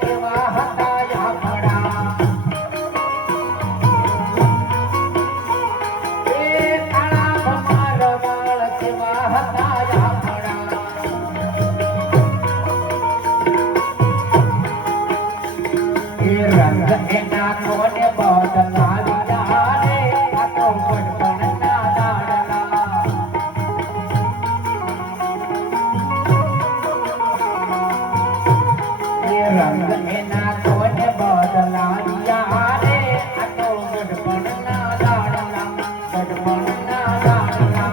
કેવા હતા આપણા એ કાળા ભમર વાળ કેવા હતા આપણા એ રંગ એના કોને બદલાવ્યા રે આ તો ગડબડના દાડલા એ રંગ એના કોને બદલાવ્યા રે આ તો ગડબડના દાડલા ગડબડના દાડલા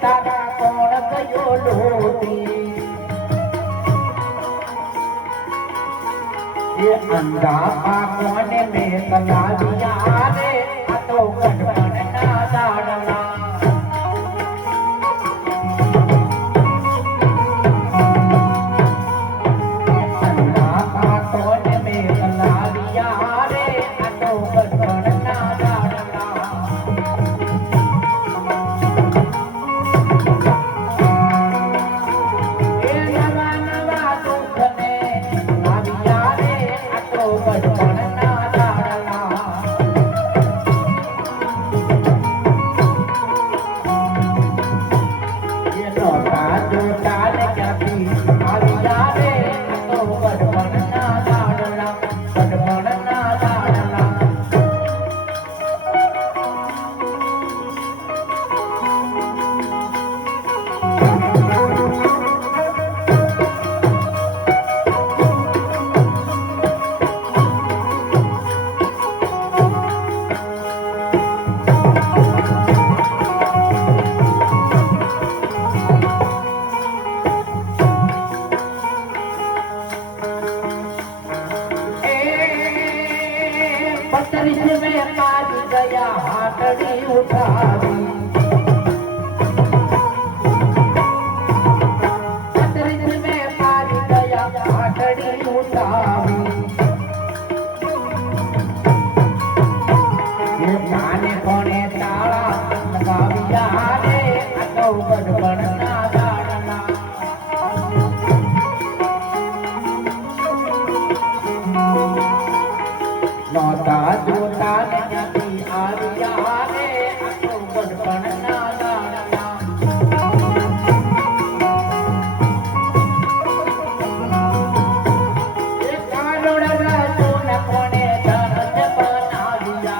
તારા કોણ ગયો લોટી એ અંધા કોને મેં કલાવ્યા રે આ તો ગડબડના દાડલા અંધા કોને મેં કલાવ્યા રે આ તો ગડબડના દાડલા में काज गया हाथड़ी उठावी में काज गया हाथड़ी उठावी ये गाने कोने ताला लगाविया रे आ तो गड़बड़ना दाड़ला नौता जोता ने जती आविया रे आ तो गड़बड़ना दाड़ला ये कालोड़ राजो न कोने धन बनाविया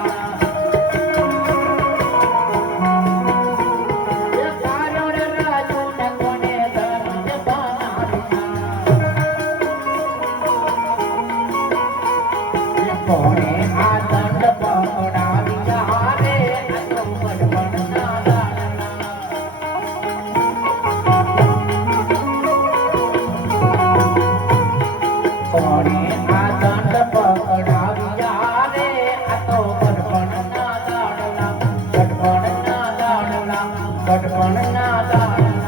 ये कालोड़ राजो न कोने धन बनाविया ये कोने आ दंड पकड़ाविया रे आ तो गड़बड़ना दाड़ला कोने आ दंड पकड़ाविया रे आ तो गड़बड़ना दाड़ला गड़बड़ना दाड़ला गड़बड़ना दाड़ला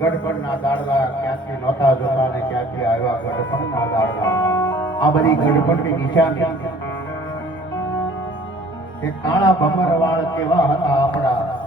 ગડપણના દાડલા ક્યાંથી નહોતા જોતા ને ક્યાંથી આવ્યા ગડપણના દાડલા આ બધી ગડપણની નિશાની એ કાળા ભમર વાળ કેવા હતા આપણા